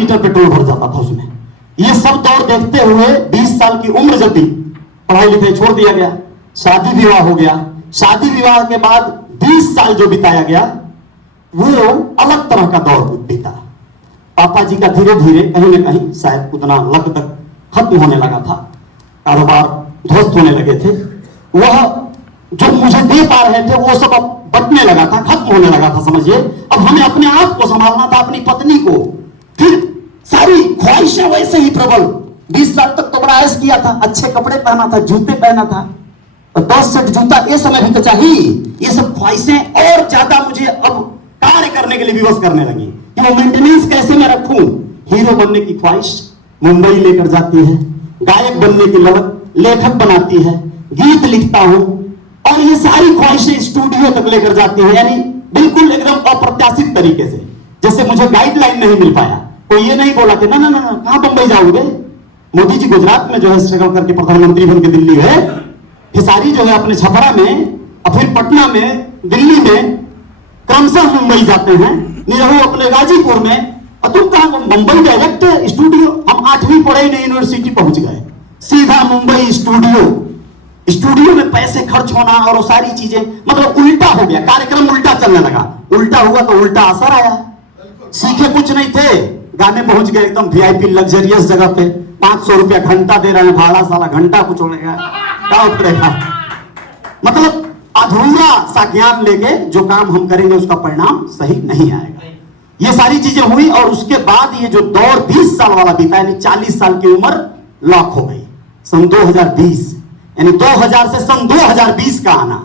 Litre petrol भर जाता था उसमें। ये सब दौर देखते हुए 20 साल की उम्र जब थी, पढ़ाई लिखाई छोड़ दिया गया, शादी विवाह हो गया। शादी विवाह के बाद 20 साल जो बिताया गया वो अलग तरह का दौर बीता। पापा जी का धीरे धीरे कहीं ना कहीं शायद उतना लक तक खत्म होने लगा था, कारोबार ध्वस्त होने लगे थे। वह जो मुझे दे पा रहे थे वो सब अब बटने लगा था, खत्म होने लगा था समझिए। अब हमें अपने आप को संभालना था, अपनी पत्नी को। फिर सारी ख्वाहिशें वैसे ही प्रबल। 20 साल तक तो बड़ा ऐश किया था, अच्छे कपड़े पहना था, जूते पहना था, 10 सेट जूता ये समय भी तो चाहिए। ये सब ख्वाहिशें और ज्यादा मुझे अब कार्य करने के लिए विवश करने लगी कि वो मेंटेनेंस कैसे मैं रखूं। हीरो बनने की ख्वाहिश मुंबई लेकर जाती है, गायक बनने की ललक लेखक बनाती है, गीत लिखता हूं, और ये सारी ख्वाहिशें स्टूडियो तक लेकर जाती है। यानी बिल्कुल एकदम अप्रत्याशित तरीके से, जैसे मुझे गाइडलाइन नहीं मिल पाया। कोई ये नहीं बोला कि ना ना ना कहां बंबई जाओगे। मोदी जी गुजरात में जो है स्ट्रगल करके प्रधानमंत्री बन के दिल्ली है, खेसारी जो है अपने छपरा में, और फिर पटना में, दिल्ली में, क्रमशः मुंबई जाते हैं, निरहू अपने गाजीपुर में, और तुम कहां मुंबई डायरेक्ट स्टूडियो। हम 8वीं पढ़े नहीं यूनिवर्सिटी पहुंच गए, सीधा मुंबई स्टूडियो। स्टूडियो में पैसे खर्च होना और वो सारी चीजें, मतलब उल्टा हो गया, कार्यक्रम उल्टा चलने लगा। उल्टा हुआ तो उल्टा असर आया। सीखे कुछ नहीं थे, गाने पहुंच गए एकदम वीआईपी लग्जरियस जगह पे। 500 रुपया घंटा दे रहे हैं, भाड़ा साला घंटा कुछ होगा क्या उतरेगा। मतलब अधूरा सा ज्ञान लेके जो काम हम करेंगे उसका परिणाम सही नहीं आएगा। ये सारी चीजें हुई, और उसके बाद ये जो दौर 20 साल वाला बीता, यानी 40 साल की उम्र लॉक हो गई। सन 2020, यानी 2000 से सन 2020 का आना,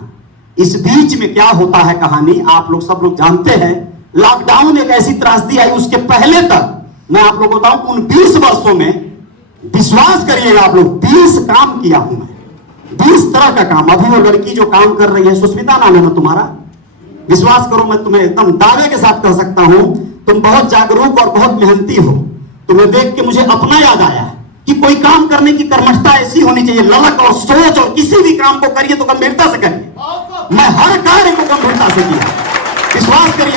इस बीच में क्या होता है कहानी आप लोग सब लोग जानते हैं। लॉकडाउन एक ऐसी त्रासदी आई, उसके पहले तक मैं आप लोगों को बताऊं, उन 20 वर्षों में विश्वास करिएगा आप लोग, 20 काम किया हूं मैं, 20 तरह का काम। अभी वो लड़की जो काम कर रही है, सुष्मिता नाम है ना तुम्हारा, विश्वास करो मैं तुम्हें एकदम दावे के साथ कह सकता हूं, तुम बहुत जागरूक और बहुत मेहनती हो। तुम्हें देख के मुझे अपना याद आया कि कोई काम करने की कर्मठता ऐसी होनी चाहिए, ललक और सोच, और किसी भी काम को करिए तो गंभीरता से करिए। मैं हर कार्य को गंभीरता से किया, विश्वास करिए।